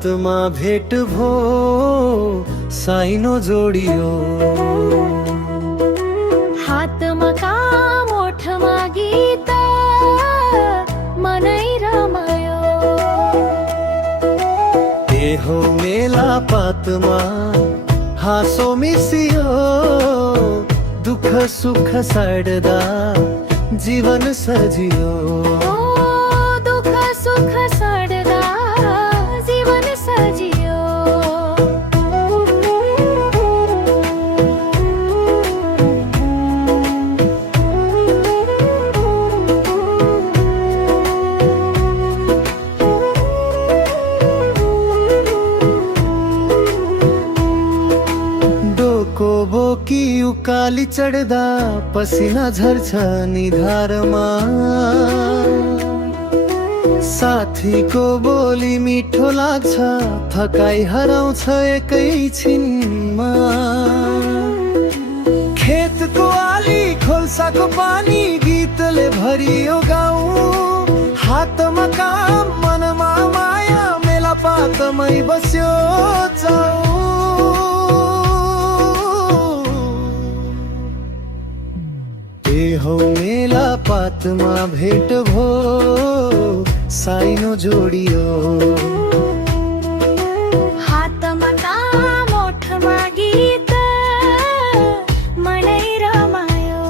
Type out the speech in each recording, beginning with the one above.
हातमा भेट भो साइनो जोडियो। हातमा काम ओठमा गीत मनै रमायो। ए हो मेला पातमा हाँसो मिसियो, दुःख सुख साड्दा जीवन सजियो। दुःख सुख साड्दा जीवन सजियो। डोको बोकी उकाली चढ्दा पसिना झर्छ निधारमा। साथीको बोली मिठो लाग्छ, थकाइ हराउँछ एकैछिनमा। खेतको आली खोल्साको पानी गीतले भरियो गाउँ। हातमा काम मनमा माया, मेला पातमै बस्यो जाऊ। ए हो मेला पातमा भेट भो साइनो जोडियो। हातमा काम ओठमा गीत मनै रमायो।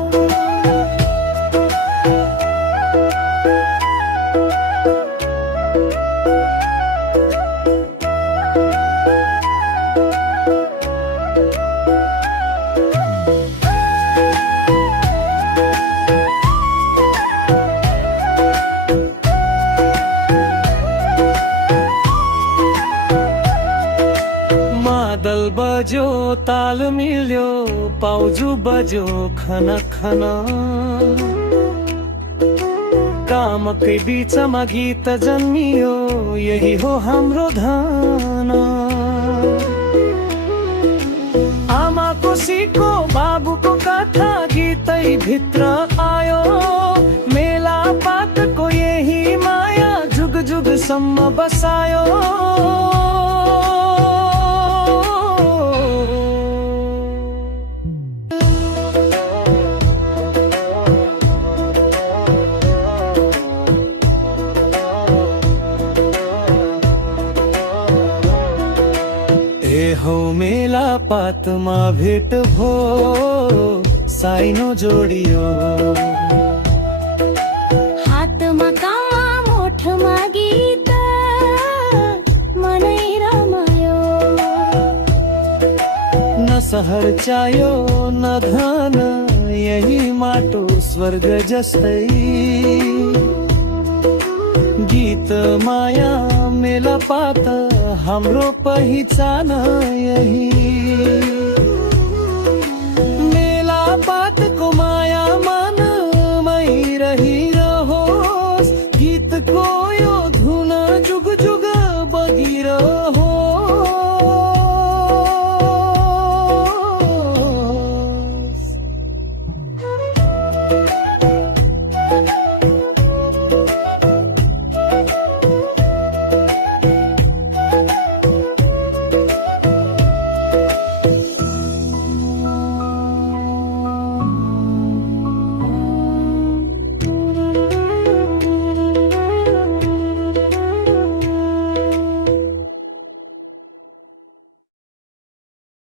मादल बज्यो ताल मिल्यो, पाउजु बज्यो खन खन। कामकै बीचमा गीत जन्मियो, यही हो हाम्रो धन। आमाको सिको बाबुको कथा गीतै भित्र आयो। मेला पातको यही माया जुग जुगसम्म बसायो। ए हो मेला पातमा भेट भो साइनो जोडियो। हातमा काम ओठमा गीत मनै रमायो। न सहर चाहियो न धन, यही माटो स्वर्ग जस्तै। गीत माया मेला पात हाम्रो पहिचान यही।